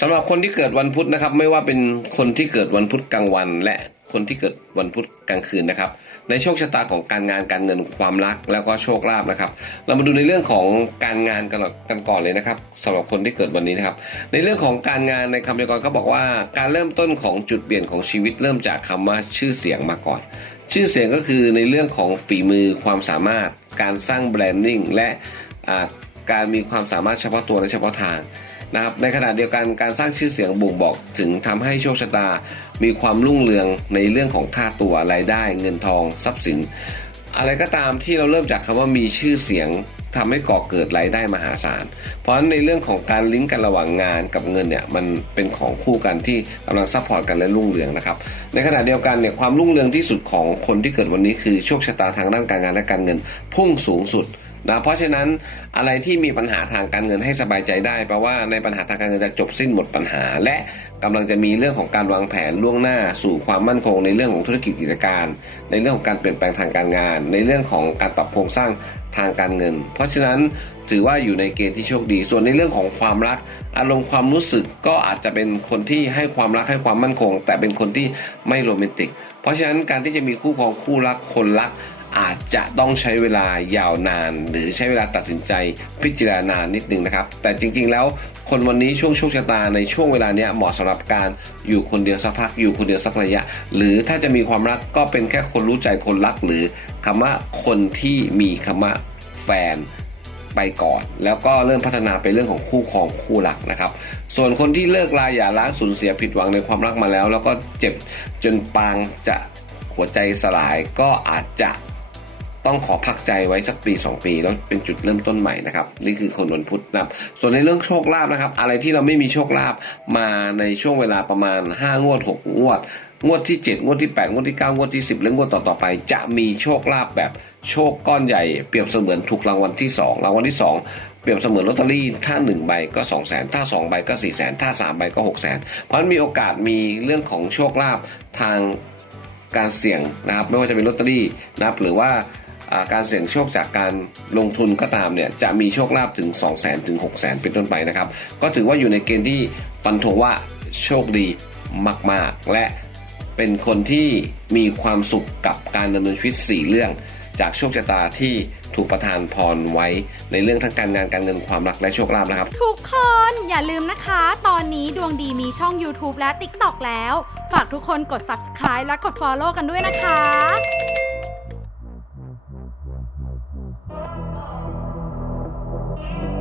สำหรับคนที่เกิดวันพุธนะครับ ไม่ว่าเป็นคนที่เกิดวันพุธกลางวัน และคนที่เกิดวันพุธกลางคืนนะครับ ในโชคชะตาของการงานการเงินความรักแล้วก็โชคลาภนะครับ เรามาดูในเรื่องของการงานกันก่อนกันก่อนเลยนะครับสำหรับคนที่เกิดวันนี้นะครับ ในเรื่องของการงานในคำพยากรณ์เขาบอกว่าการเริ่มต้นของจุดเปลี่ยนของชีวิตเริ่มจากคำว่าชื่อเสียงมาก่อน ชื่อเสียงก็คือในเรื่องของฝีมือความสามารถ การสร้างแบรนดิ้งและการมีความสามารถเฉพาะตัวและเฉพาะทาง นะครับในขณะเดียวกันการสร้างชื่อเสียงบ่งบอกถึงทำให้โชคชะตา มีความรุ่งเรืองในเรื่องของค่าตัวรายได้ เงินทองทรัพย์สิน อะไรก็ตามที่เราเริ่มจากคำว่ามีชื่อเสียงทำให้ก่อเกิดรายได้มหาศาล เพราะฉะนั้นในเรื่องของการลิงก์กันระหว่างงานกับเงินเนี่ยมันเป็นของคู่กันที่กำลังซัพพอร์ตกันและรุ่งเรืองนะครับ ในขณะเดียวกันเนี่ยความรุ่งเรืองที่สุดของคนที่เกิดวันนี้คือโชคชะตาทางด้านการงานและการเงิน พุ่งสูงสุด นะเพราะฉะนั้นอะไรที่มีปัญหาทางการเงินให้สบายใจได้แปลว่าในปัญหาทางการเงินจะจบสิ้นหมดปัญหา และกำลังจะมีเรื่องของการวางแผนล่วงหน้าสู่ความมั่นคง ในเรื่องของธุรกิจกิจการ ในเรื่องของการเปลี่ยนแปลงทางการงาน ในเรื่องของการปรับโครงสร้างทางการเงิน เพราะฉะนั้นถือว่าอยู่ในเกณฑ์ที่โชคดี ส่วนในเรื่องของความรัก อารมณ์ความรู้สึกก็อาจจะเป็นคนที่ให้ความรักให้ความมั่นคง แต่เป็นคนที่ไม่โรแมนติก เพราะฉะนั้นการที่จะมีคู่ครองคู่รักคนรัก อาจจะต้องใช้เวลายาวนาน หรือใช้เวลาตัดสินใจพิจารณานิดนึงนะครับ แต่จริง ๆ แล้วคนวันนี้ช่วงโชคชะตาในช่วงเวลาเนี้ยเหมาะสำหรับการอยู่คนเดียวสักพักอยู่คนเดียวสักระยะ หรือถ้าจะมีความรักก็เป็นแค่คนรู้ใจคนรัก หรือคำว่าคนที่มีคำว่าแฟนไปก่อน แล้วก็เริ่มพัฒนาไปเรื่องของคู่ครองคู่รักนะครับ ส่วนคนที่เลิกลาอย่าร้างสูญเสียผิดหวังในความรักมาแล้ว แล้วก็เจ็บจนปางจะหัวใจสลายก็อาจจะ ต้องขอพักใจไว้สักปี 2 ปี แล้วเป็นจุดเริ่มต้นใหม่นะครับ นี่คือคนวันพุธนะครับ ส่วนในเรื่องโชคลาภนะครับ อะไรที่เราไม่มีโชคลาภมาในช่วงเวลาประมาณ 5 งวด 6 งวด งวดที่ 7 งวดที่ 8 งวดที่ 9 งวดที่ 10 และงวดต่อๆไป จะมีโชคลาภแบบโชคก้อนใหญ่เปรียบเสมือนถูกรางวัลที่ 2 รางวัลที่ 2เปรียบเสมือนลอตเตอรี่ถ้า 1 ใบก็ 2 0 0 0 0 0ถ้า 2 ใบก็ 4 0 0 0 0 0ถ้า 3 ใบก็ 6 0 0 0 0 0เพราะฉะนั้นมีโอกาสมีเรื่องของโชคลาภทางการเสี่ยงนะครับ ไม่ว่าจะเป็นลอตเตอรี่นะครับหรือว่า การเสี่ยงโชคจากการลงทุนก็ตามเนี่ยจะมีโชคลาภถึง 2 0 0 0 0 0ถึง6 0 0 0 0 เป็นต้นไปนะครับ ก็ถือว่าอยู่ในเกณฑ์ที่ฟันธงว่าโชคดีมาก ๆ และเป็นคนที่มีความสุขกับการดำเนินชีวิต 4 เรื่อง จากโชคชะตาที่ถูกประทานพรไว้ในเรื่องทั้งการงานการเงินความรักและโชคลาภนะครับ ทุกคนอย่าลืมนะคะ ตอนนี้ดวงดีมีช่อง YouTube และ TikTok แล้ว ฝากทุกคนกด subscribe และกด follow กันด้วยนะคะ Bye.